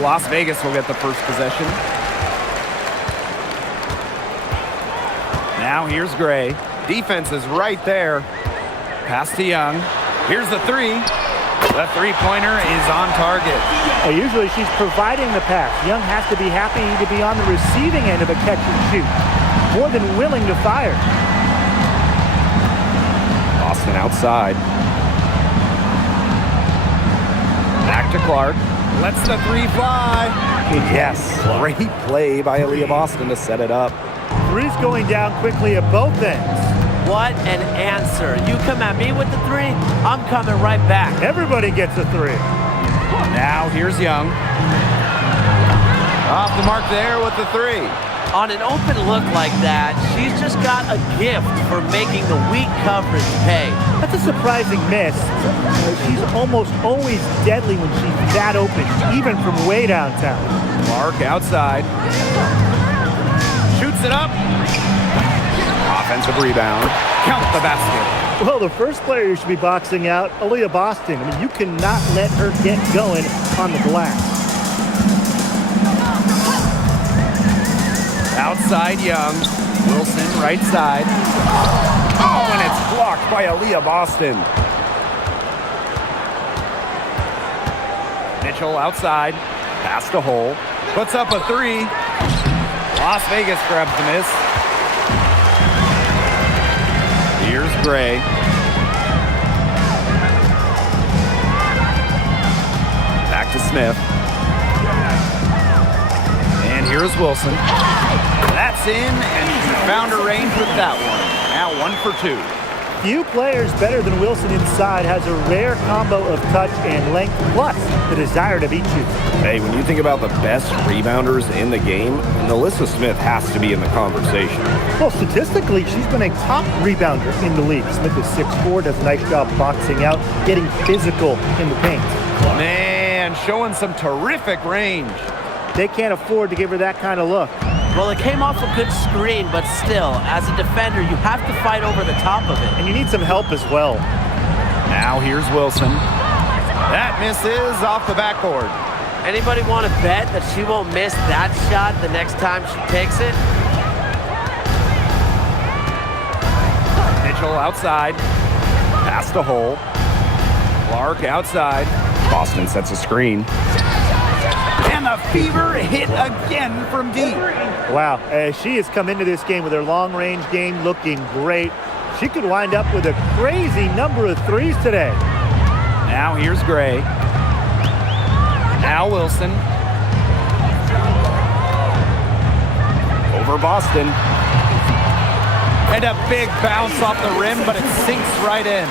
Las Vegas will get the first possession. Now here's Gray. Defense is right there. Pass to Young. Here's the three. The three-pointer is on target. Usually she's providing the pass. Young has to be happy to be on the receiving end of a catch and shoot. More than willing to fire. Boston outside. Back to Clark. Lets the three fly. Yes, great play by Aaliyah Boston to set it up. Three's going down quickly at both ends. What an answer. You come at me with the three, I'm coming right back. Everybody gets a three. Now here's Young. Off the mark there with the three. On an open look like that, she's just got a gift for making the weak coverage pay. That's a surprising miss. She's almost always deadly when she's that open, even from way downtown. Clark outside. Shoots it up. Offensive rebound. Count the basket. Well, the first player you should be boxing out, Aaliyah Boston. I mean, you cannot let her get going on the glass. Outside Young. Wilson right side. Oh, and it's blocked by Aaliyah Boston. Mitchell outside. Pass to Hole. Puts up a three. Las Vegas grabs the miss. Here's Gray. Back to Smith. And here's Wilson. That's in, and she found her range with that one. Now 1 for 2. Few players better than Wilson inside, has a rare combo of touch and length, plus the desire to beat you. Hey, when you think about the best rebounders in the game, Alyssa Smith has to be in the conversation. Well, statistically, she's been a top rebounder in the league. Smith is 6'4", does a nice job boxing out, getting physical in the paint. Man, showing some terrific range. They can't afford to give her that kind of look. Well, it came off a good screen, but still, as a defender, you have to fight over the top of it. And you need some help as well. Now here's Wilson. That misses off the backboard. Anybody want to bet that she won't miss that shot the next time she takes it? Mitchell outside. Pass to Hole. Clark outside. Boston sets a screen. And the fever hit again from deep. Wow, she has come into this game with her long-range game looking great. She could wind up with a crazy number of threes today. Now here's Gray. Now Wilson. Over Boston. And a big bounce off the rim, but it sinks right in.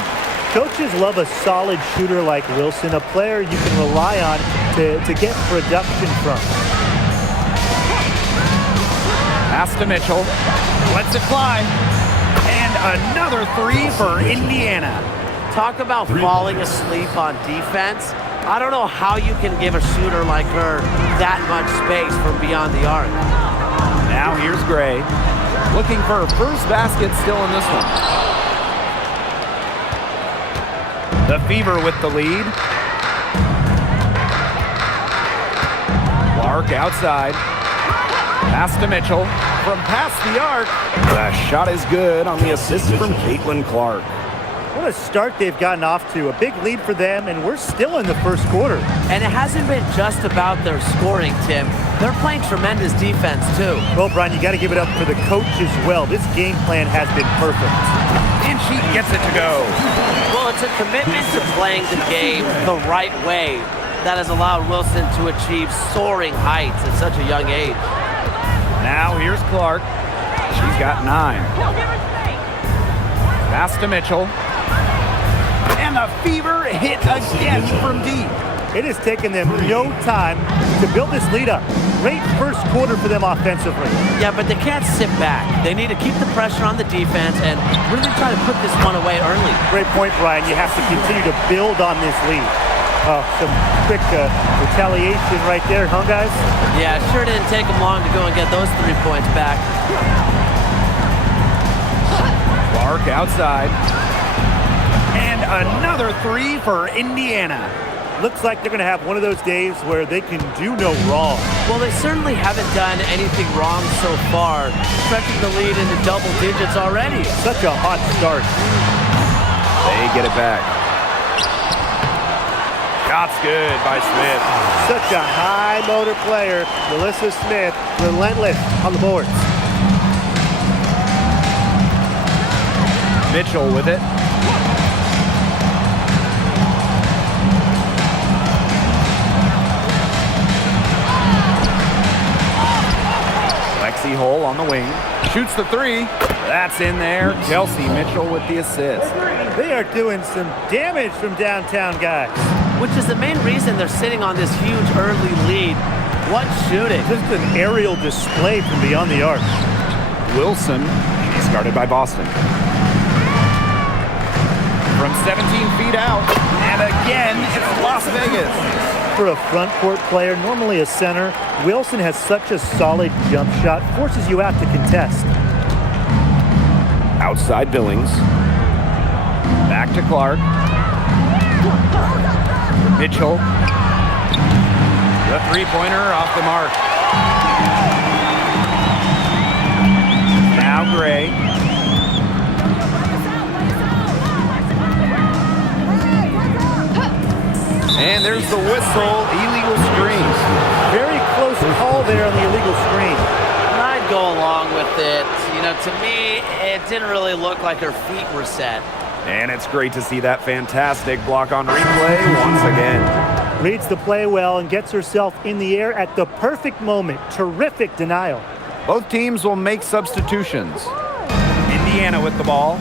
Coaches love a solid shooter like Wilson, a player you can rely on to get production from. Pass to Mitchell. Lets it fly. And another three for Indiana. Talk about falling asleep on defense. I don't know how you can give a shooter like her that much space from beyond the arc. Now here's Gray. Looking for her first basket still in this one. The Fever with the lead. Clark outside. Pass to Mitchell. From past the arc. The shot is good on the assist from Caitlin Clark. What a start they've gotten off to. A big lead for them, and we're still in the first quarter. And it hasn't been just about their scoring, Tim. They're playing tremendous defense, too. Well, Brian, you got to give it up for the coach as well. This game plan has been perfect. And she gets it to go. Well, it's a commitment to playing the game the right way that has allowed Wilson to achieve soaring heights at such a young age. Now here's Clark. She's got 9. Pass to Mitchell. And the Fever hit again from deep. It has taken them no time to build this lead up. Great first quarter for them offensively. Yeah, but they can't sit back. They need to keep the pressure on the defense and really try to put this one away early. Great point, Brian. You have to continue to build on this lead. Some quick retaliation right there, huh, guys? Yeah, sure didn't take them long to go and get those 3 points back. Clark outside. And another three for Indiana. Looks like they're going to have one of those days where they can do no wrong. Well, they certainly haven't done anything wrong so far, stretching the lead into double digits already. Such a hot start. They get it back. Shot's good by Smith. Such a high motor player. Melissa Smith, relentless on the boards. Mitchell with it. Lexi Hole on the wing. Shoots the three. That's in there. Chelsea Mitchell with the assist. They are doing some damage from downtown, guys. Which is the main reason they're sitting on this huge early lead. What shooting. Just an aerial display from beyond the arc. Wilson, she's guarded by Boston. From 17 feet out, and again, it's Las Vegas. For a front court player, normally a center, Wilson has such a solid jump shot, forces you out to contest. Outside Billings. Back to Clark. Mitchell. The three-pointer off the mark. Now Gray. And there's the whistle, illegal screen. Very close call there on the illegal screen. I'd go along with it. You know, to me, it didn't really look like her feet were set. And it's great to see that fantastic block on replay once again. Reads the play well and gets herself in the air at the perfect moment. Terrific denial. Both teams will make substitutions. Indiana with the ball.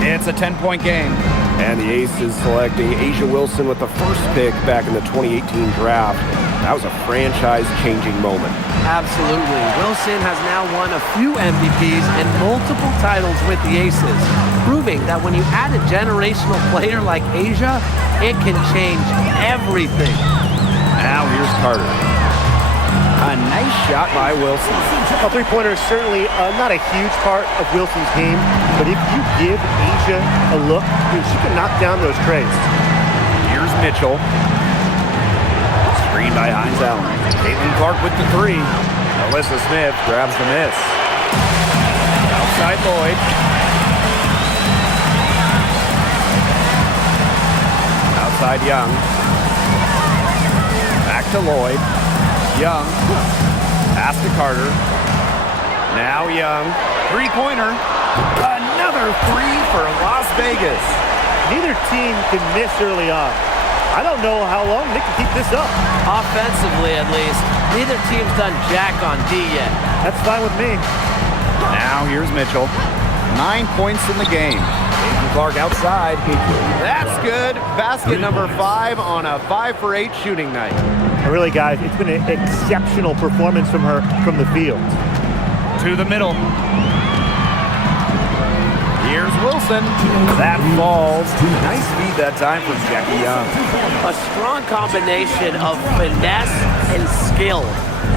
It's a 10-point game. And the Aces selecting Asia Wilson with the first pick back in the 2018 draft. That was a franchise-changing moment. Absolutely. Wilson has now won a few MVPs and multiple titles with the Aces, proving that when you add a generational player like Asia, it can change everything. Now here's Carter. A nice shot by Wilson. A three-pointer is certainly not a huge part of Wilson's game, but if you give Asia a look, she can knock down those trays. Here's Mitchell. Screen by Hines Allen. Caitlin Clark with the three. Alyssa Smith grabs the miss. Outside Lloyd. Outside Young. Back to Lloyd. Young. Pass to Carter. Now Young. Three-pointer. Another three for Las Vegas. Neither team can miss early on. I don't know how long they can keep this up. Offensively, at least, neither team's done jack on D yet. That's fine with me. Now here's Mitchell. 9 points in the game. Caitlin Clark outside. That's good. Basket number 5 on a 5 for 8 shooting night. Really, guys, it's been an exceptional performance from her from the field. To the middle. Here's Wilson. That falls. Nice feed that time from Jackie Young. A strong combination of finesse and skill.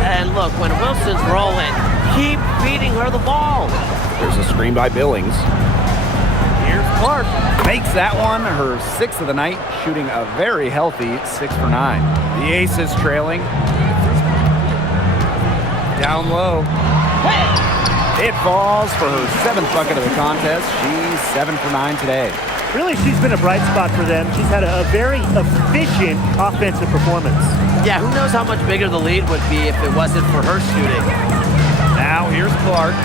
And look, when Wilson's rolling, keep feeding her the ball. There's a screen by Billings. Here's Clark. Makes that one her 6th of the night, shooting a very healthy 6 for 9. The Aces trailing. Down low. It falls for her 7th bucket of the contest. She's 7 for 9 today. Really, she's been a bright spot for them. She's had a very efficient offensive performance. Yeah, who knows how much bigger the lead would be if it wasn't for her shooting. Now here's Clark.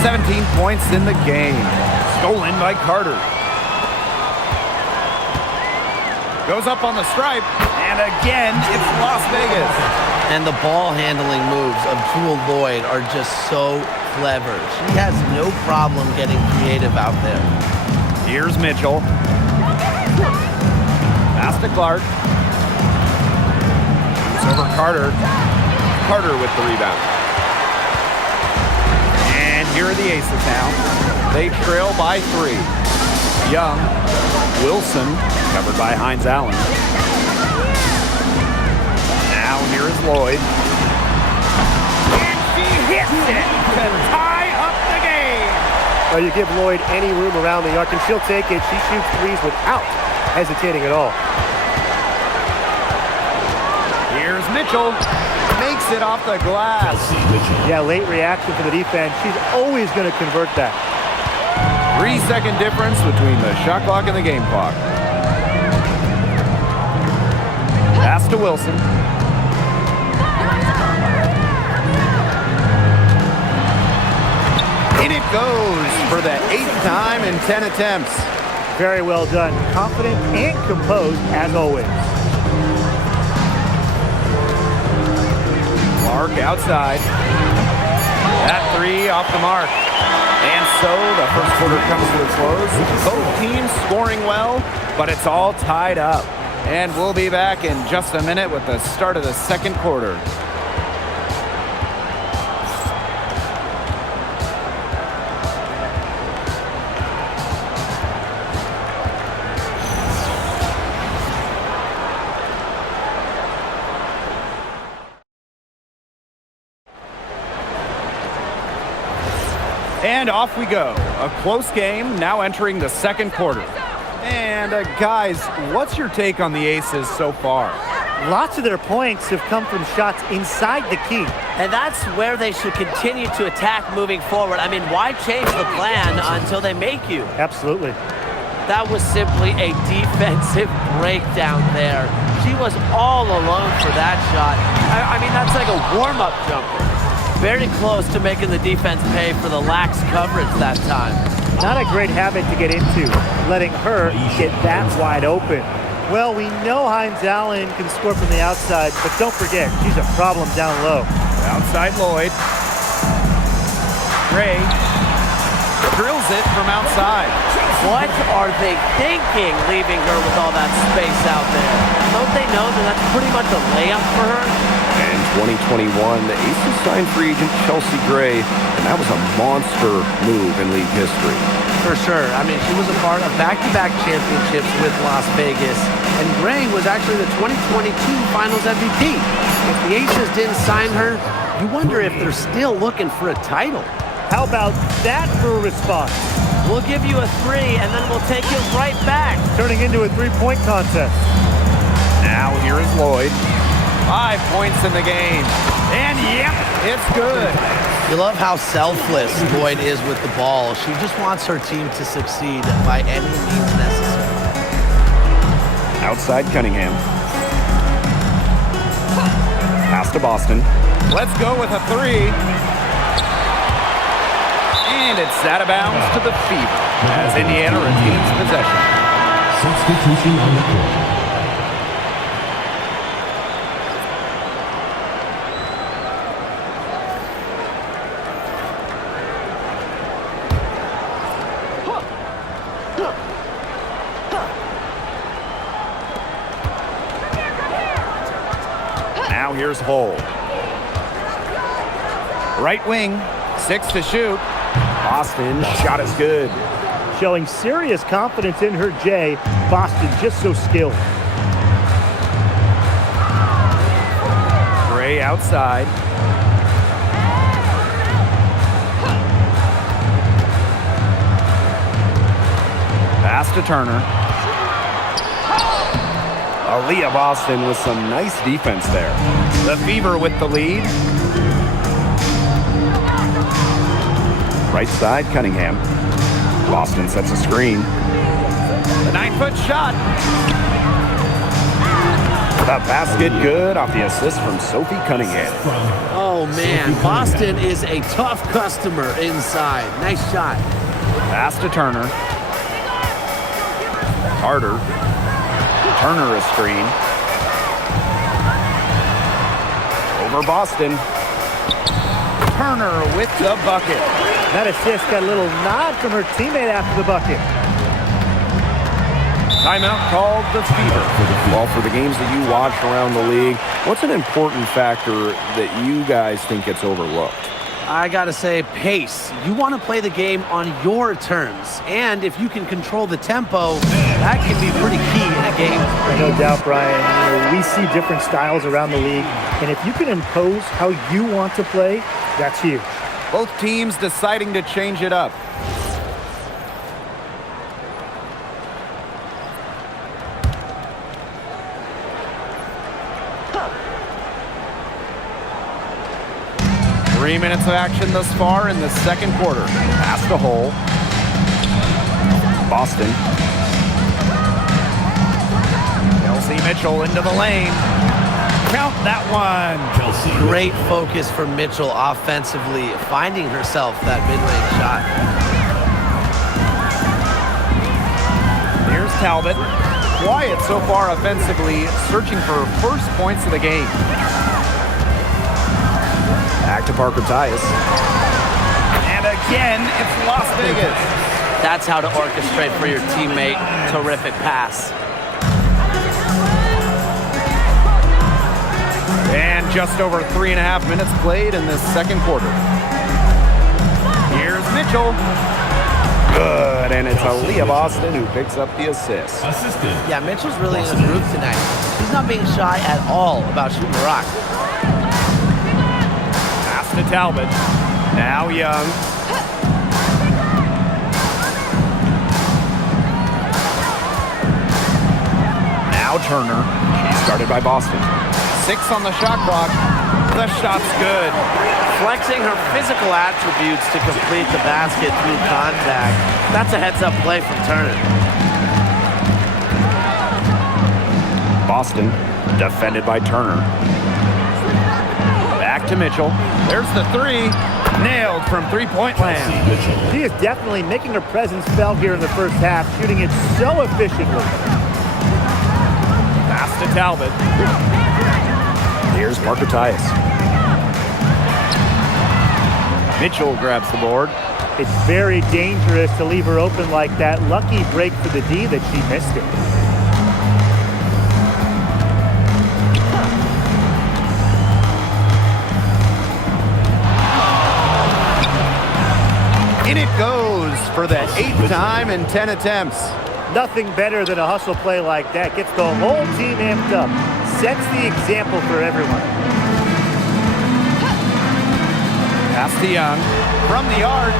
17 points in the game. Stolen by Carter. Goes up on the stripe, and again, it's Las Vegas. And the ball handling moves of Jewel Lloyd are just so clever. She has no problem getting creative out there. Here's Mitchell. Pass to Clark. It's over Carter. Carter with the rebound. And here are the Aces now. They trail by 3. Young. Wilson, covered by Hines Allen. Now here is Lloyd. And she hits it to tie up the game. Well, you give Lloyd any room around the arc, and she'll take it. She shoots threes without hesitating at all. Mitchell makes it off the glass. Yeah, late reaction for the defense. She's always going to convert that. 3-second difference between the shot clock and the game clock. Pass to Wilson. In it goes for the 8th time in 10 attempts. Very well done. Confident and composed as always. Clark outside. That three off the mark. And so the first quarter comes to a close. Both teams scoring well, but it's all tied up. And we'll be back in just a minute with the start of the second quarter. And off we go. A close game now entering the second quarter. And guys, what's your take on the Aces so far? Lots of their points have come from shots inside the key. And that's where they should continue to attack moving forward. I mean, why change the plan until they make you? Absolutely. That was simply a defensive breakdown there. She was all alone for that shot. I mean, that's like a warm-up jumper. Very close to making the defense pay for the lax coverage that time. Not a great habit to get into, letting her get that wide open. Well, we know Hines Allen can score from the outside, but don't forget, she's a problem down low. Outside Lloyd. Gray drills it from outside. What are they thinking, leaving her with all that space out there? Don't they know that that's pretty much a layup for her? In 2021, the Aces signed free agent Chelsea Gray, and that was a monster move in league history. For sure. I mean, she was a part of back-to-back championships with Las Vegas, and Gray was actually the 2022 Finals MVP. If the Aces didn't sign her, you wonder if they're still looking for a title. How about that for a response? We'll give you a three, and then we'll take it right back. Turning into a three-point contest. Now here is Lloyd. 5 points in the game. And yep, it's good. You love how selfless Lloyd is with the ball. She just wants her team to succeed by any means necessary. Outside Cunningham. Pass to Boston. Let's go with a three. And it's out of bounds to the Fever as Indiana retains possession. Substitution on the court. Now here's Hull. Right wing, 6 to shoot. Boston, shot is good. Showing serious confidence in her J. Boston just so skilled. Gray outside. Pass to Turner. Aaliyah Boston with some nice defense there. The Fever with the lead. Right side, Cunningham. Boston sets a screen. The 9-foot shot. The basket good off the assist from Sophie Cunningham. Oh, man. Boston is a tough customer inside. Nice shot. Pass to Turner. Carter. Turner a screen. Over Boston. Turner with the bucket. That assist got a little nod from her teammate after the bucket. Timeout called the Fever. Well, for the games that you watch around the league, what's an important factor that you guys think gets overlooked? I gotta say, pace. You want to play the game on your terms. And if you can control the tempo, that can be pretty key in a game. No doubt, Brian. You know, we see different styles around the league. And if you can impose how you want to play, that's huge. Both teams deciding to change it up. 3 minutes of action thus far in the second quarter. Pass to Hole. Boston. Kelsey Mitchell into the lane. Count that one. Great focus for Mitchell offensively, finding herself that mid-range shot. Here's Talbot. Quiet so far offensively, searching for first points of the game. Back to Parker Tyus. And again, it's Las Vegas. That's how to orchestrate for your teammate. Terrific pass. And just over 3.5 minutes played in this second quarter. Here's Mitchell. Good, and it's Aaliyah Boston who picks up the assist. Yeah, Mitchell's really in a groove tonight. He's not being shy at all about shooting the rock. Pass to Talbot. Now Young. Now Turner. She's started by Boston. 6 on the shot clock. The shot's good. Flexing her physical attributes to complete the basket through contact. That's a heads-up play from Turner. Boston, defended by Turner. Back to Mitchell. There's the 3. Nailed from three-point land. She is definitely making her presence felt here in the first half, shooting it so efficiently. Pass to Talbot. Here's Parker Tyus. Mitchell grabs the board. It's very dangerous to leave her open like that. Lucky break for the D that she missed it. In it goes for the 8th time in 10 attempts. Nothing better than a hustle play like that. Gets the whole team amped up. Sets the example for everyone. Pass to Young. From the arc.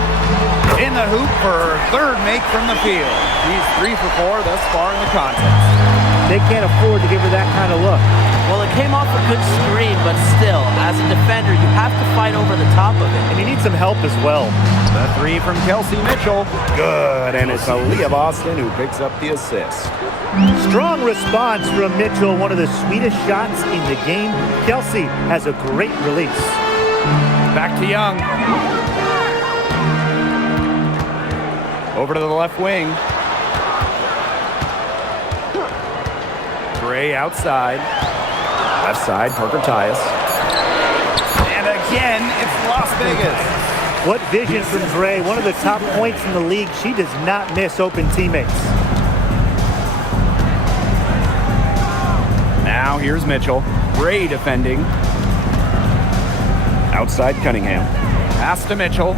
In the hoop for her 3rd make from the field. She's 3 for 4 thus far in the contest. They can't afford to give her that kind of look. Well, it came off a good screen, but still, as a defender, you have to fight over the top of it. And you need some help as well. The 3 from Kelsey Mitchell. Good, and it's Aaliyah Boston who picks up the assist. Strong response from Mitchell, one of the sweetest shots in the game. Kelsey has a great release. Back to Young. Over to the left wing. Gray outside. Left side, Parker Tyus. And again, it's Las Vegas. What vision from Gray, one of the top points in the league. She does not miss open teammates. Now here's Mitchell. Gray defending. Outside Cunningham. Pass to Mitchell.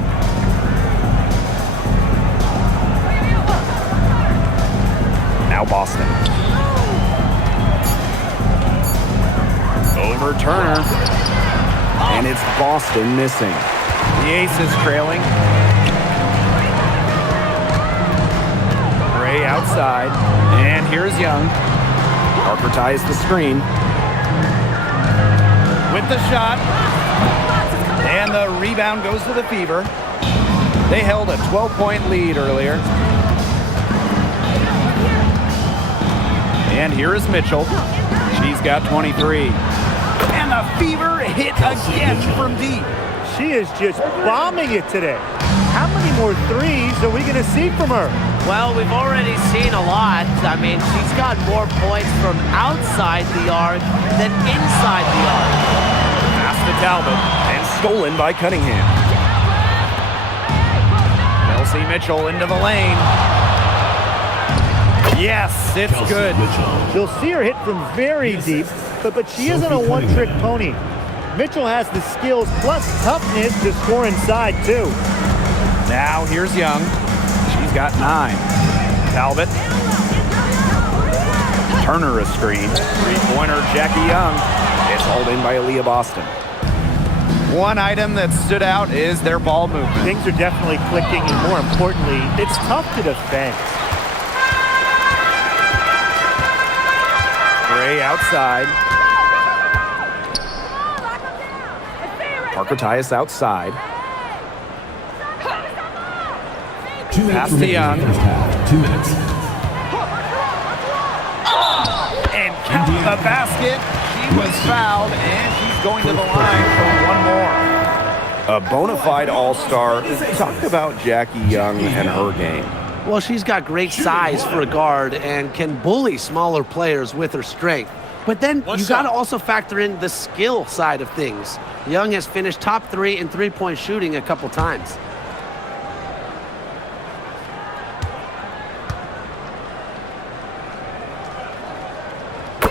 Now Boston. Over Turner. And it's Boston missing. The Aces trailing. Gray outside. And here's Young. Parker Tyus the screen. With the shot. And the rebound goes to the Fever. They held a 12-point lead earlier. And here is Mitchell. She's got 23. And the Fever hit again from deep. She is just bombing it today. How many more threes are we going to see from her? Well, we've already seen a lot. I mean, she's got more points from outside the arc than inside the arc. Pass to Talbot. And stolen by Cunningham. Kelsey Mitchell into the lane. Yes, it's good. You'll see her hit from very deep, but she isn't a one-trick pony. Mitchell has the skills plus toughness to score inside, too. Now here's Young. She's got 9. Talbot. Turner a screen. 3-pointer Jackie Young. It's hauled in by Aaliyah Boston. One item that stood out is their ball movement. Things are definitely clicking, and more importantly, it's tough to defend. Gray outside. Harkatias outside. 2 minutes Pass to remaining in Young. the first half. 2 minutes. And count the basket. She was fouled, and she's going to the line for one more. A bona fide all-star. Talk about Jackie Young and her game. Well, she's got great size for a guard and can bully smaller players with her strength. But then you got to also factor in the skill side of things. Young has finished top 3 in three-point shooting a couple times.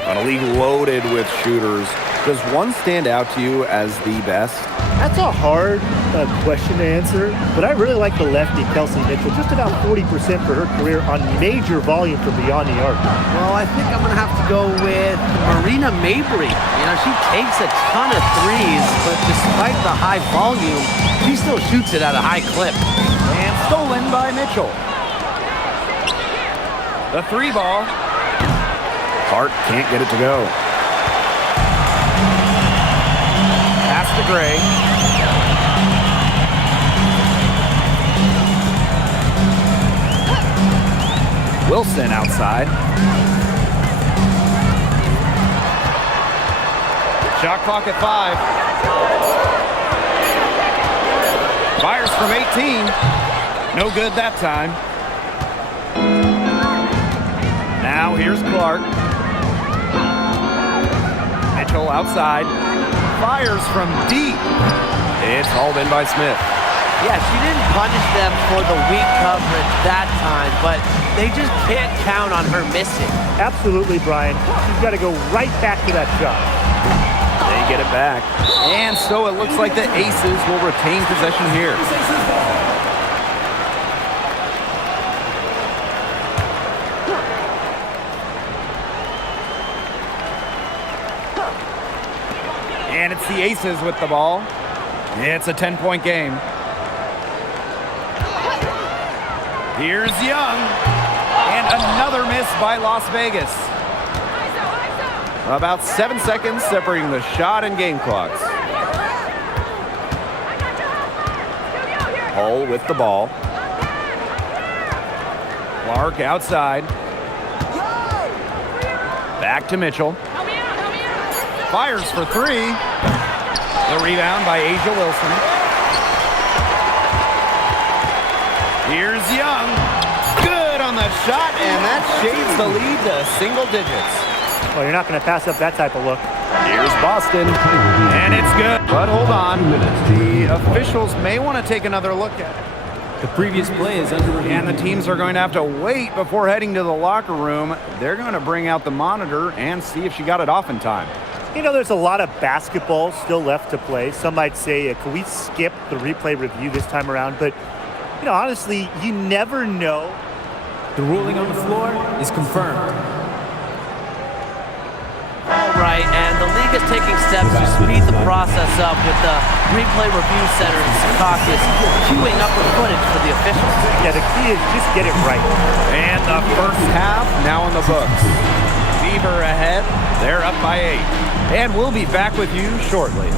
On a league loaded with shooters, does one stand out to you as the best? That's a hard question to answer, but I really like the lefty, Kelsey Mitchell. Just about 40% for her career on major volume from beyond the arc. Well, I think I'm going to have to go with Marina Mabry. You know, she takes a ton of threes, but despite the high volume, she still shoots it at a high clip. And stolen by Mitchell. The 3 ball. Hart can't get it to go. Pass to Gray. Wilson outside. Shot clock at 5. Fires from 18. No good that time. Now here's Clark. Mitchell outside. Fires from deep. It's hauled in by Smith. Yeah, she didn't punish them for the weak coverage that time, but they just can't count on her missing. Absolutely, Brian. She's got to go right back to that shot. They get it back. And so it looks like the Aces will retain possession here. And it's the Aces with the ball. It's a 10-point game. Here's Young. And another miss by Las Vegas. About 7 seconds separating the shot and game clocks. Hull with the ball. Clark outside. Back to Mitchell. Fires for 3. The rebound by Asia Wilson. Here's Young. Good on the shot, and that shades the lead to single digits. Well, you're not going to pass up that type of look. Here's Boston. And it's good. But hold on. The officials may want to take another look at it. The previous play is under review. And the teams are going to have to wait before heading to the locker room. They're going to bring out the monitor and see if she got it off in time. You know, there's a lot of basketball still left to play. Some might say, can we skip the replay review this time around? But, you know, honestly, you never know. The ruling on the floor is confirmed. All right, and the league is taking steps to speed the process up with the replay review center in Secaucus queuing up the footage for the officials. Yeah, the key is just get it right. And the first half now in the books. Beaver ahead. They're up by 8. And we'll be back with you shortly.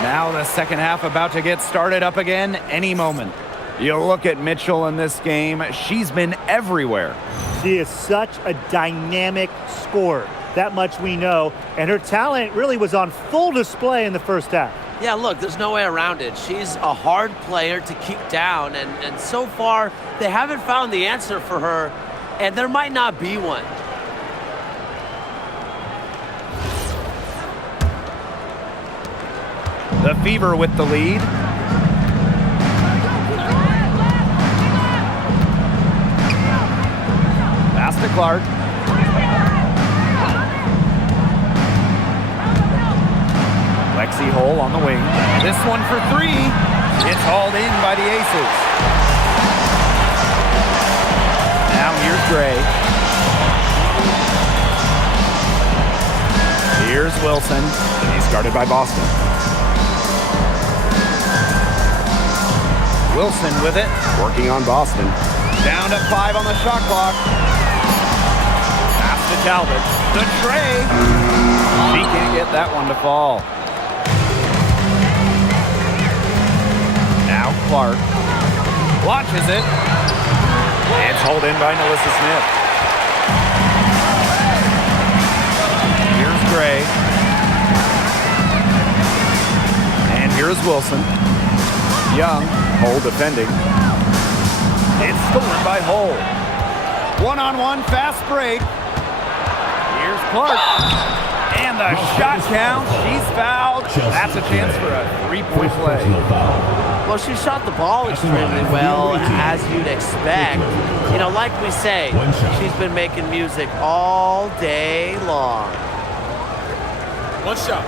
Now the second half about to get started up again any moment. You look at Mitchell in this game, she's been everywhere. She is such a dynamic scorer. That much we know. And her talent really was on full display in the first half. Yeah, look, there's no way around it. She's a hard player to keep down, and so far, they haven't found the answer for her, and there might not be one. The Fever with the lead. Pass to Clark. Lexi Hole on the wing. This one for three. It's hauled in by the Aces. Now here's Gray. Here's Wilson. He's guarded by Boston. Wilson with it. Working on Boston. Down to 5 on the shot clock. Pass to Talbot. The tray. She can't get that one to fall. Now Clark launches it. It's hauled in by Melissa Smith. Here's Gray. And here's Wilson. Young. Hole defending. It's stolen by Hole. One-on-one fast break. Here's Clark. And the shot count. She's fouled. That's a chance for a three-point play. Well, she shot the ball extremely well, as you'd expect. You know, like we say, she's been making music all day long. One shot.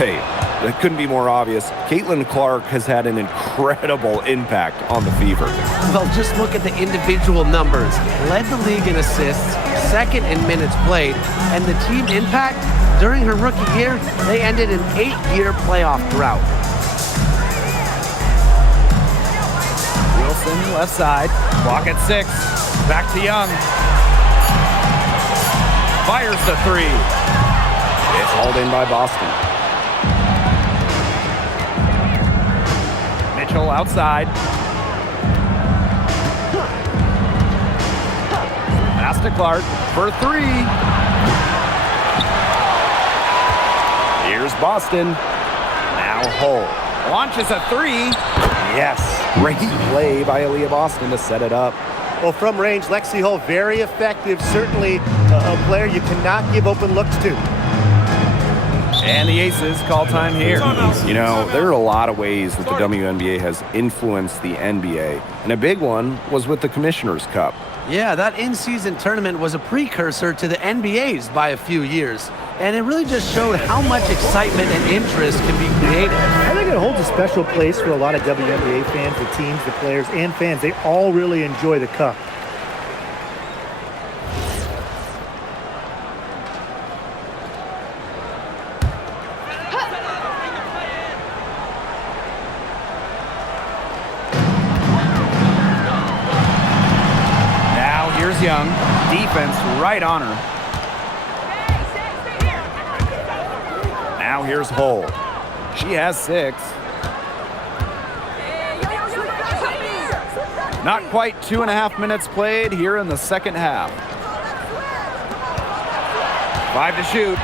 Hey, that couldn't be more obvious. Caitlin Clark has had an incredible impact on the Fever. Well, just look at the individual numbers. Led the league in assists, second in minutes played, and the team impact during her rookie year, they ended an 8-year playoff drought. Wilson left side. Clock at 6. Back to Young. Fires the three. It's hauled in by Boston. Mitchell outside. Pass to Clark for three. Here's Boston. Now Hole launches a three. Yes, great play by Aaliyah Boston to set it up. Well, from range, Lexi Hole, very effective. Certainly a player you cannot give open looks to. And the Aces call time here. You know, there are a lot of ways that the WNBA has influenced the NBA, and a big one was with the Commissioner's Cup. Yeah, that in-season tournament was a precursor to the NBA's by a few years, and it really just showed how much excitement and interest can be created. I think it holds a special place for a lot of WNBA fans, the teams, the players, and fans. They all really enjoy the cup. Young, defense right on her. Now here's Hole. She has 6. Not quite 2.5 minutes played here in the second half. 5 to shoot.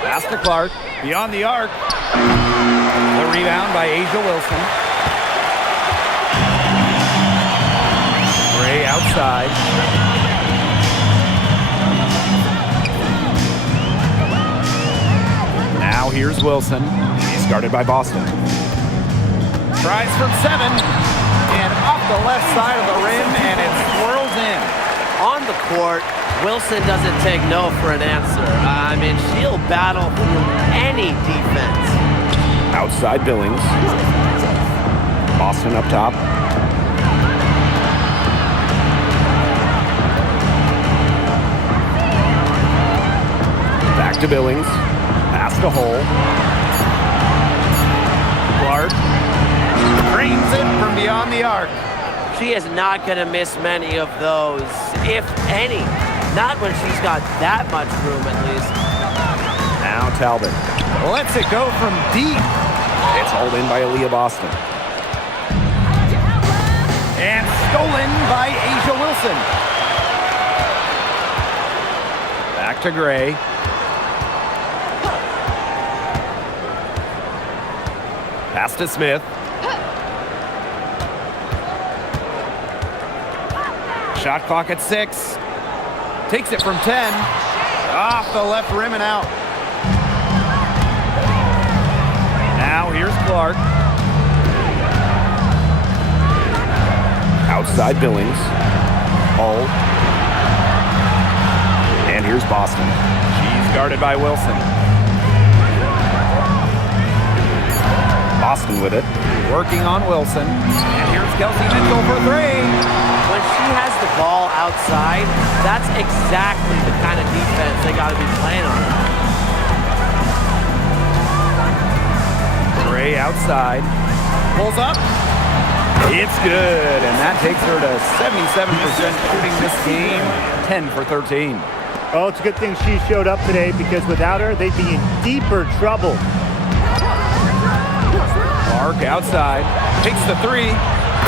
Pass to Clark, beyond the arc. The rebound by Asia Wilson. Gray outside. Now here's Wilson. He's guarded by Boston. Tries from 7. And off the left side of the rim, and it swirls in. On the court, Wilson doesn't take no for an answer. I mean, she'll battle through any defense. Outside Billings. Boston up top. Back to Billings. Pass to Hole. Clark drains it from beyond the arc. She is not going to miss many of those, if any. Not when she's got that much room, at least. Now Talbot. Lets it go from deep. It's hauled in by Aaliyah Boston. Stolen by Asia Wilson. Back to Gray. Pass to Smith. Shot clock at 6. Takes it from 10. Off the left rim and out. Now here's Clark. Outside Billings. Hull. And here's Boston. She's guarded by Wilson. Boston with it. Working on Wilson. And here's Kelsey Mitchell for 3. When she has the ball outside, that's exactly the kind of defense they got to be playing on her. Gray outside. Pulls up. It's good. And that takes her to 77% shooting this game. 10 for 13. Oh, it's a good thing she showed up today because without her, they'd be in deeper trouble. Clark outside. Takes the 3.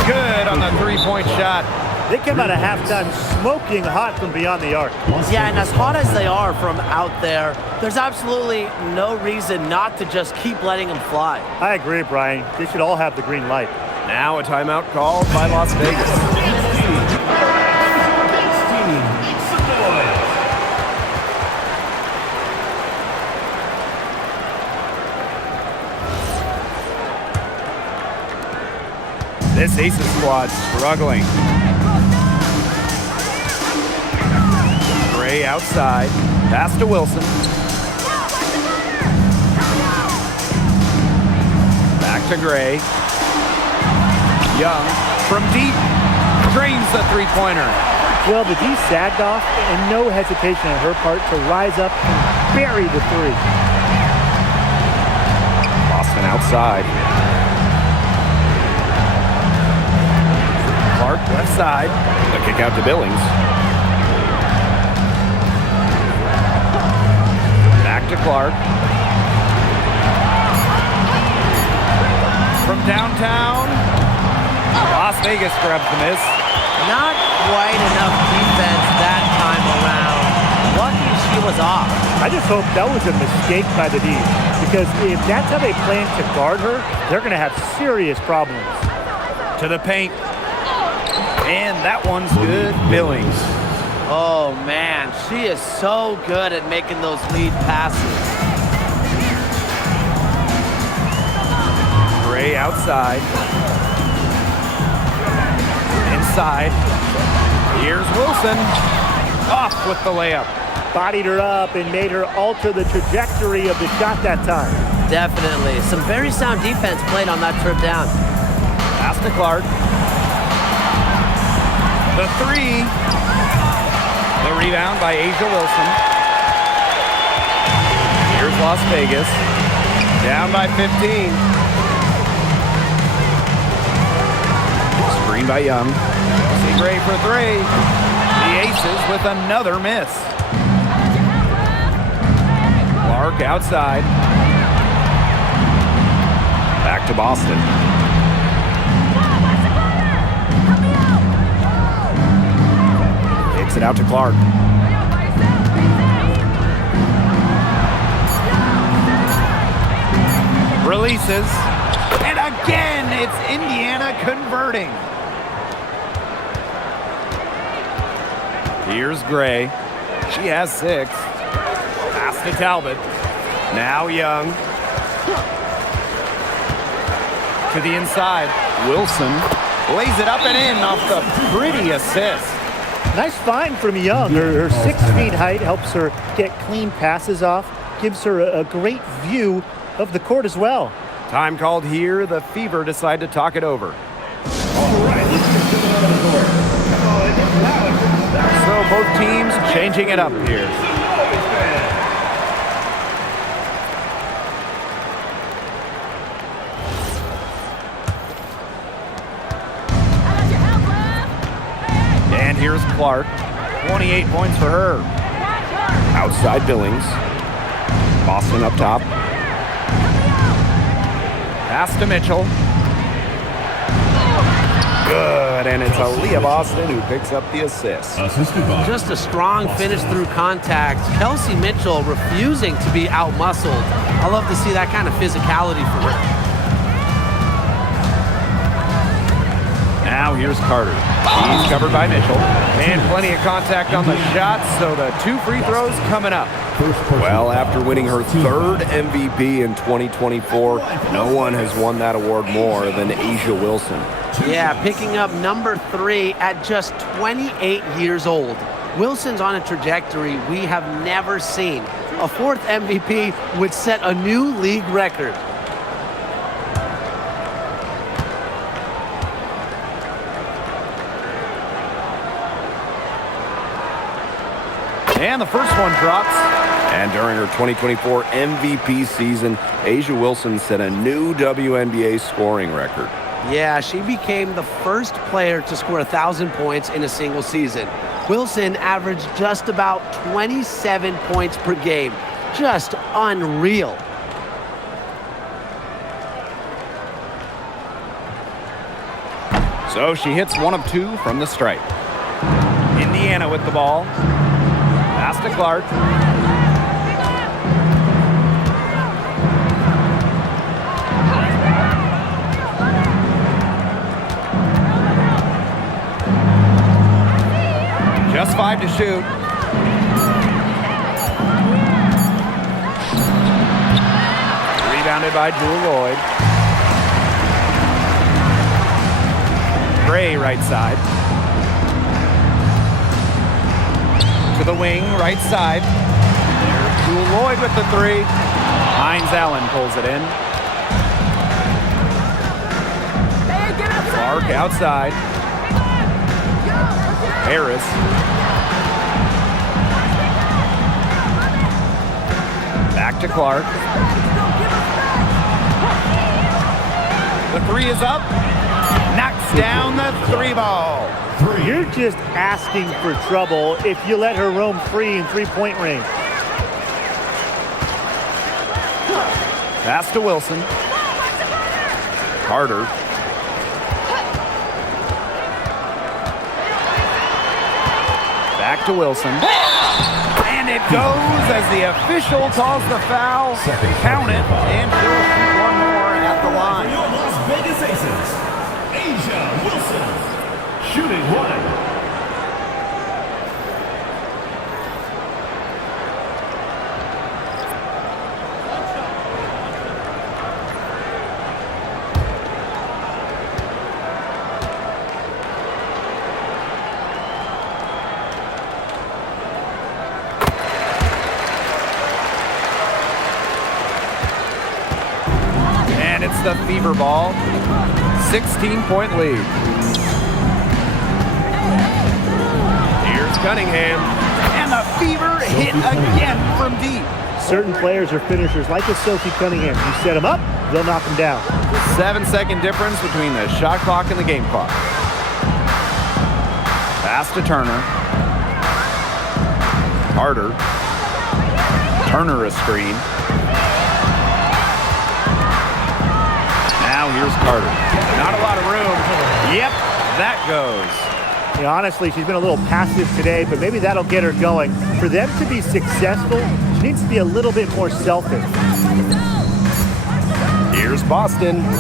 Good on the three-point shot. They come out of halftime smoking hot from beyond the arc. Yeah, and as hot as they are from out there, there's absolutely no reason not to just keep letting them fly. I agree, Brian. They should all have the green light. Now a timeout called by Las Vegas. This Aces squad struggling. Gray outside. Pass to Wilson. Back to Gray. Young from deep. Drains the three-pointer. Well, the D sagged off and no hesitation on her part to rise up and bury the 3. Boston outside. Clark left side. The kick out to Billings. Back to Clark. From downtown, Las Vegas grabs the miss. Not quite enough defense that time around. Lucky she was off. I just hope that was a mistake by the D because if that's how they plan to guard her, they're going to have serious problems. To the paint. And that one's good. Billings. Oh, man. She is so good at making those lead passes. Gray outside. Inside. Here's Wilson. Off with the layup. Bodied her up and made her alter the trajectory of the shot that time. Definitely. Some very sound defense played on that trip down. Pass to Clark. The 3. The rebound by Asia Wilson. Here's Las Vegas. Down by 15. Screen by Young. See Gray for 3. The Aces with another miss. Clark outside. Back to Boston. Kicks it out to Clark. Releases. And again, it's Indiana converting. Here's Gray. She has 6. Pass to Talbot. Now Young. To the inside. Wilson lays it up and in off the pretty assist. Nice find from Young. Her 6 feet height helps her get clean passes off, gives her a great view of the court as well. Time called here. The Fever decide to talk it over. So both teams changing it up here. And here's Clark. 28 points for her. Outside Billings. Boston up top. Pass to Mitchell. Good, and it's Aaliyah Boston who picks up the assist. Assisted by Just a strong finish through contact. Kelsey Mitchell refusing to be outmuscled. I love to see that kind of physicality from her. Now here's Carter. He's covered by Mitchell. And plenty of contact on the shots, so the 2 free throws coming up. Well, after winning her 3rd MVP in 2024, no one has won that award more than A'ja Wilson. Yeah, picking up number 3 at just 28 years old. Wilson's on a trajectory we have never seen. A 4th MVP would set a new league record. And the first one drops. And during her 2024 MVP season, A'ja Wilson set a new WNBA scoring record. Yeah, she became the first player to score 1,000 points in a single season. Wilson averaged just about 27 points per game. Just unreal. So she hits 1 of 2 from the stripe. Indiana with the ball. Pass to Clark. Just 5 to shoot. Rebounded by Jewel Lloyd. Gray right side. To the wing, right side. There's Jewel Lloyd with the 3. Hines Allen pulls it in. Clark outside. Harris. Back to Clark. The 3 is up. Knocks down the 3 ball. You're just asking for trouble if you let her roam free in 3-point range. Pass to Wilson. Carter. Back to Wilson. And it goes as the official calls the foul. Count it, and she'll shoot 1 more at the line. your Las Vegas Aces, A'ja Wilson, shooting 1. It's the Fever ball. 16-point lead. Here's Cunningham. And the Fever hit again from deep. Certain players are finishers, like a Sophie Cunningham. You set them up, they'll knock them down. 7-second difference between the shot clock and the game clock. Pass to Turner. Carter. Turner a screen. Now here's Carter. Not a lot of room. Yep, that goes. Yeah, honestly, she's been a little passive today, but maybe that'll get her going. For them to be successful, she needs to be a little bit more selfish. Here's Boston. Oh,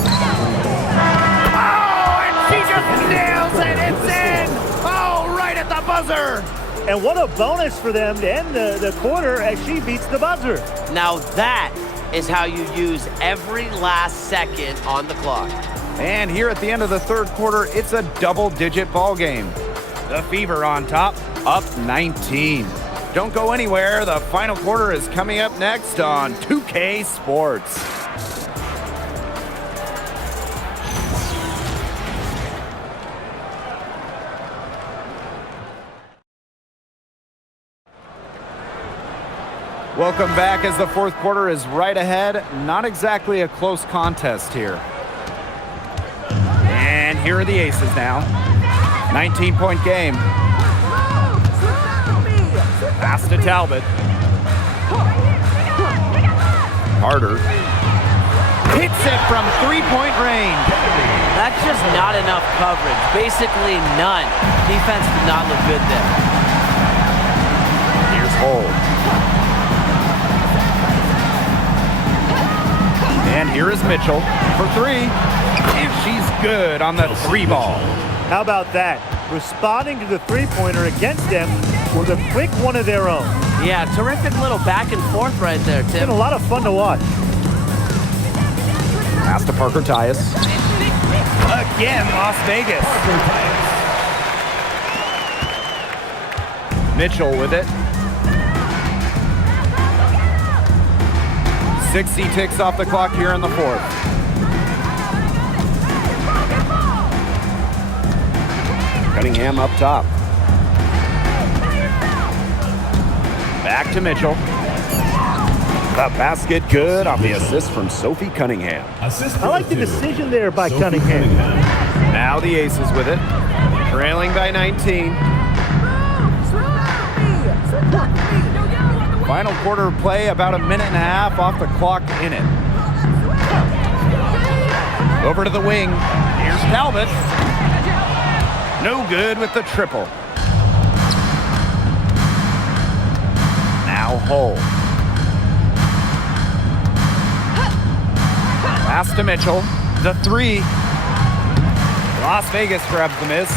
and she just nails it. It's in. Oh, right at the buzzer. And what a bonus for them to end the quarter as she beats the buzzer. Now that is how you use every last second on the clock. And here at the end of the 3rd quarter, it's a double-digit ball game. The Fever on top, up 19. Don't go anywhere. The final quarter is coming up next on 2K Sports. Welcome back as the 4th quarter is right ahead. Not exactly a close contest here. And here are the Aces now. 19-point game. Pass to Talbot. Carter. Hits it from three-point range. That's just not enough coverage. Basically none. Defense did not look good there. Here's Hull. And here is Mitchell for three. And she's good on the three ball. How about that? Responding to the three-pointer against them with a quick one of their own. Yeah, terrific little back and forth right there, It's Tim. been a lot of fun to watch. Pass to Parker Tyus. Again, Las Vegas. Mitchell with it. 60 ticks off the clock here in the fourth. Cunningham up top. Back to Mitchell. The basket good off the assist from Sophie Cunningham. Assist I like the number 2, decision there by Sophie Cunningham. Now the Aces with it. Trailing by 19. Final quarter play, about a minute and a half off the clock in it. Over to the wing. Here's Talbot. No good with the triple. Now Hull. Pass to Mitchell. The three. Las Vegas grabs the miss.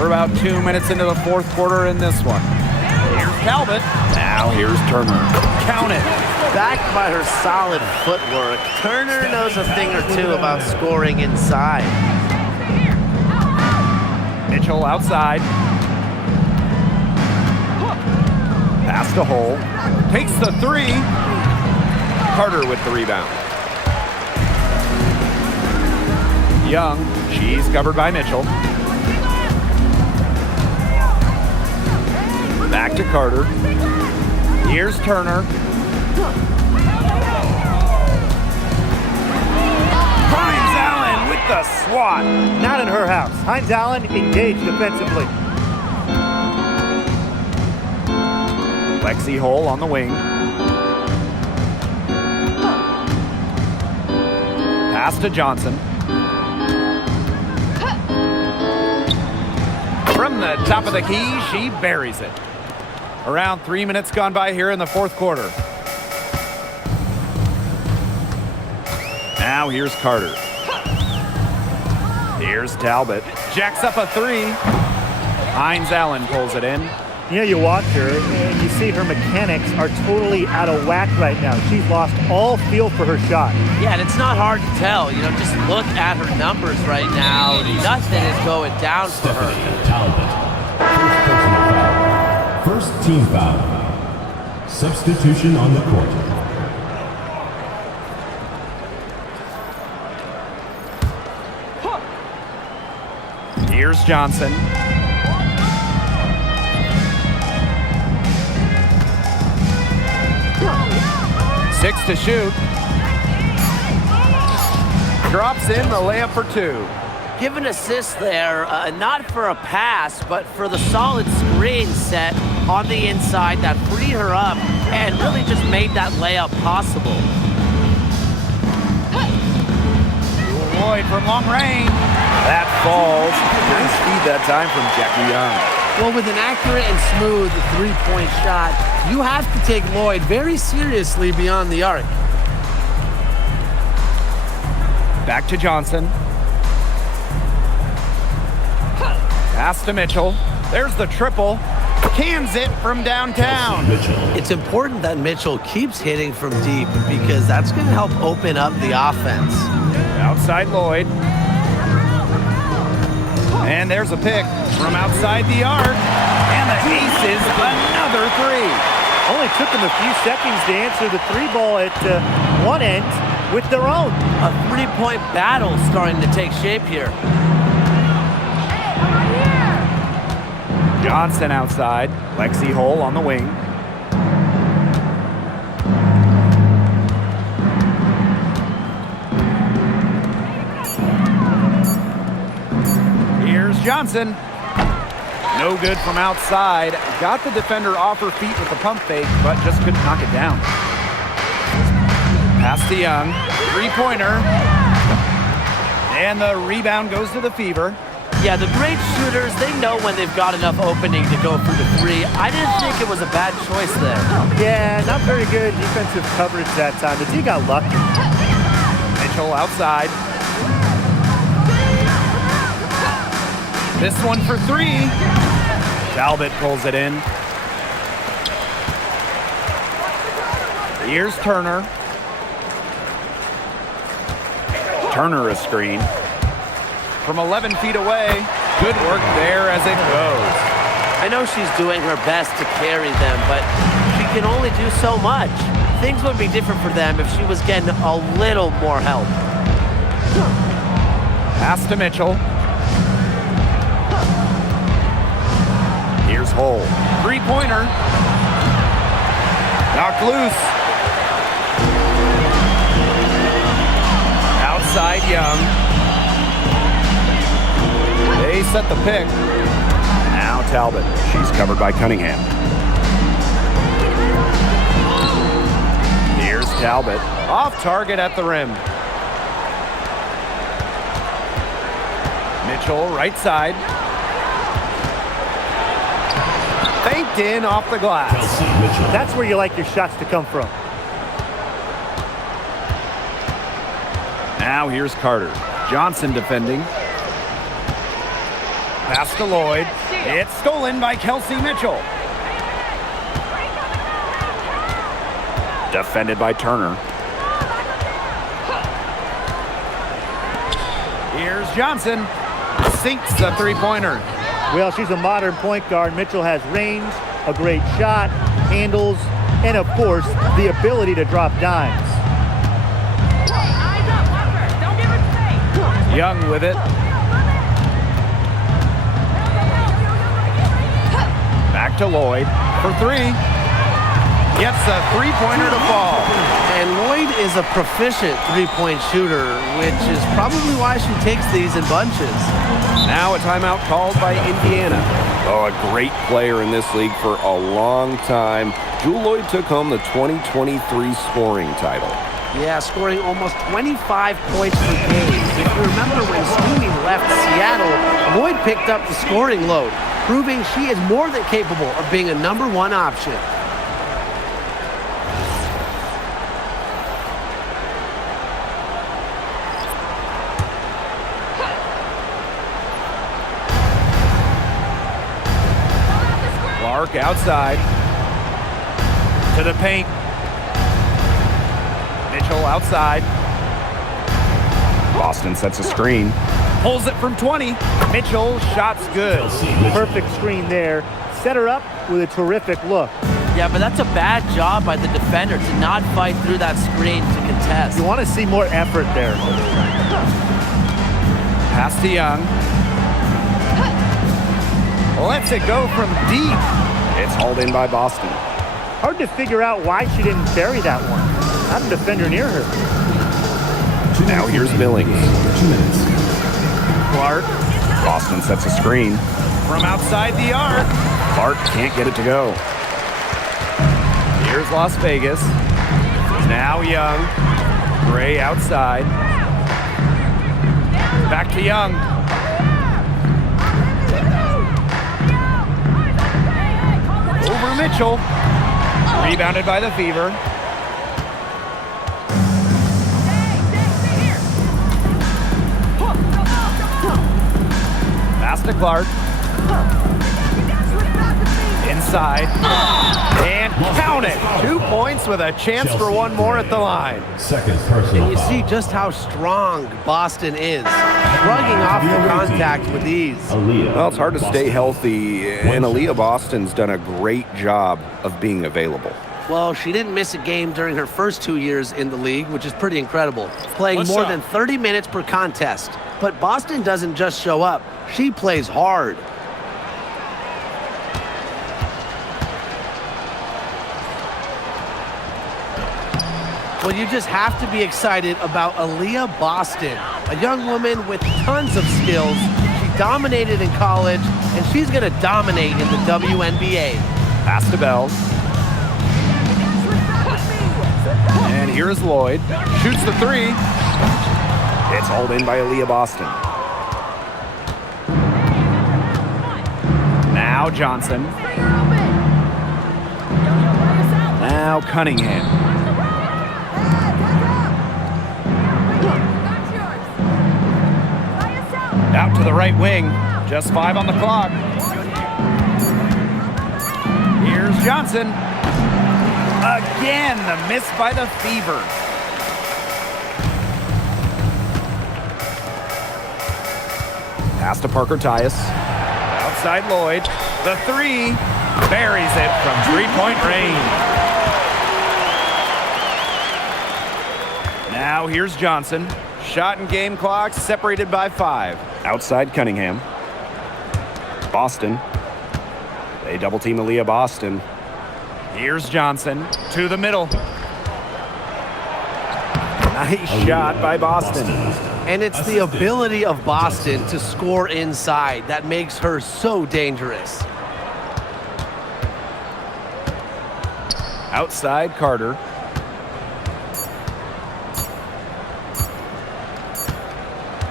We're about 2 minutes into the fourth quarter in this one. Here's Talbot. Now here's Turner. Count it. Backed by her solid footwork, Turner knows a thing or two about scoring inside. Mitchell outside. Pass to Hull. Takes the three. Carter with the rebound. Young. She's covered by Mitchell. Back to Carter. Here's Turner. Hines Allen with the swat. Not in her house. Hines Allen engaged defensively. Lexi Hull on the wing. Pass to Johnson. From the top of the key, she buries it. Around 3 minutes gone by here in the fourth quarter. Now here's Carter. Here's Talbot. Jacks up a three. Hines Allen pulls it in. You know, you watch her and you see her mechanics are totally out of whack right now. She's lost all feel for her shot. Yeah, and it's not hard to tell. You know, just look at her numbers right now. Nothing is going down for her. Talbot. First personal foul. First team foul. Substitution on the court. Here's Johnson. Six to shoot. Drops in the layup for two. Give an assist there, not for a pass, but for the solid screen set on the inside that freed her up and really just made that layup possible. Lloyd from long range. That falls. Nice feed that time from Jackie Young. Well, with an accurate and smooth three-point shot, you have to take Lloyd very seriously beyond the arc. Back to Johnson. Pass to Mitchell. There's the triple. Cans it from downtown. Mitchell. It's important that Mitchell keeps hitting from deep because that's going to help open up the offense. Outside Lloyd. And there's a pick from outside the arc. And the Aces, another three. Only took them a few seconds to answer the three ball at one end with their own. A three-point battle starting to take shape here. Johnson outside. Lexi Hull on the wing. Here's Johnson. No good from outside. Got the defender off her feet with the pump fake, but just couldn't knock it down. Pass to Young. Three-pointer. And the rebound goes to the Fever. Yeah, the great shooters, they know when they've got enough opening to go for the three. I didn't think it was a bad choice there. Yeah, not very good defensive coverage that time. The D got lucky. Mitchell outside. This one for three. Talbot pulls it in. Here's Turner. Turner a screen. From 11 feet away. Good work there as it goes. I know she's doing her best to carry them, but she can only do so much. Things would be different for them if she was getting a little more help. Pass to Mitchell. Here's Hull. Three-pointer. Knocked loose. Outside Young. They set the pick. Now Talbot. She's covered by Cunningham. Here's Talbot. Off target at the rim. Mitchell, right side. Faked in off the glass. That's where you like your shots to come from. Now here's Carter. Johnson defending. Pass to Lloyd. It's stolen by Kelsey Mitchell. Defended by Turner. Here's Johnson. Sinks the three-pointer. Well, she's a modern point guard. Mitchell has range, a great shot, handles, and of course, the ability to drop dimes. Young with it. Back to Lloyd for three. Gets the three-pointer to fall. And Lloyd is a proficient three-point shooter, which is probably why she takes these in bunches. Now a timeout called by Indiana. Oh, a great player in this league for a long time. Jewel Lloyd took home the 2023 scoring title. Yeah, scoring almost 25 points per game. If you remember when Sweeney left Seattle, Lloyd picked up the scoring load, proving she is more than capable of being a number one option. Clark outside. To the paint. Mitchell outside. Boston sets a screen. Pulls it from 20. Mitchell, shot's good. Perfect screen there. Set her up with a terrific look. Yeah, but that's a bad job by the defender to not fight through that screen to contest. You want to see more effort there. Pass to Young. Lets it go from deep. It's hauled in by Boston. Hard to figure out why she didn't bury that one. Not a defender near her. Now here's Billings. 2 minutes. Clark. Boston sets a screen. From outside the arc. Clark can't get it to go. Here's Las Vegas. Now Young. Gray outside. Back to Young. Over Mitchell. Rebounded by the Fever. Pass to Clark. Inside. And count it. 2 points with a chance for one more at the line. Second personal And you foul. see just how strong Boston is, shrugging off the contact with ease. Aaliyah Well, it's hard to stay Boston. healthy, and Aaliyah Boston's done a great job of being available. Well, she didn't miss a game during her first 2 years in the league, which is pretty incredible, playing What's more up? than 30 minutes per contest. But Boston doesn't just show up, she plays hard. Well, you just have to be excited about Aaliyah Boston, a young woman with tons of skills. She dominated in college, and she's going to dominate in the WNBA. Pass to Bell. And here's Lloyd. Shoots the three. It's hauled in by Aaliyah Boston. Now Johnson. Now Cunningham. Out to the right wing. Just 5 on the clock. Here's Johnson. Again, the miss by the Fever. Pass to Parker Tyus. Outside Lloyd. The three. Buries it from three-point range. Now here's Johnson. Shot and game clock separated by 5. Outside Cunningham. Boston. They double team Aaliyah Boston. Here's Johnson to the middle. Nice shot by Boston. And it's the ability of Boston to score inside that makes her so dangerous. Outside Carter.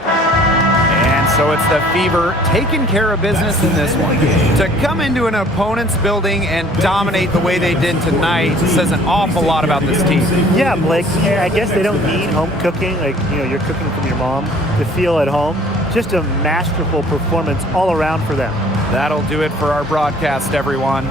And so it's the Fever taking care of business in this one. To come into an opponent's building and dominate the way they did tonight says an awful lot about this team. Yeah, Blake, I guess they don't need home cooking, like, you're cooking from your mom, to feel at home. Just a masterful performance all around for them. That'll do it for our broadcast, everyone.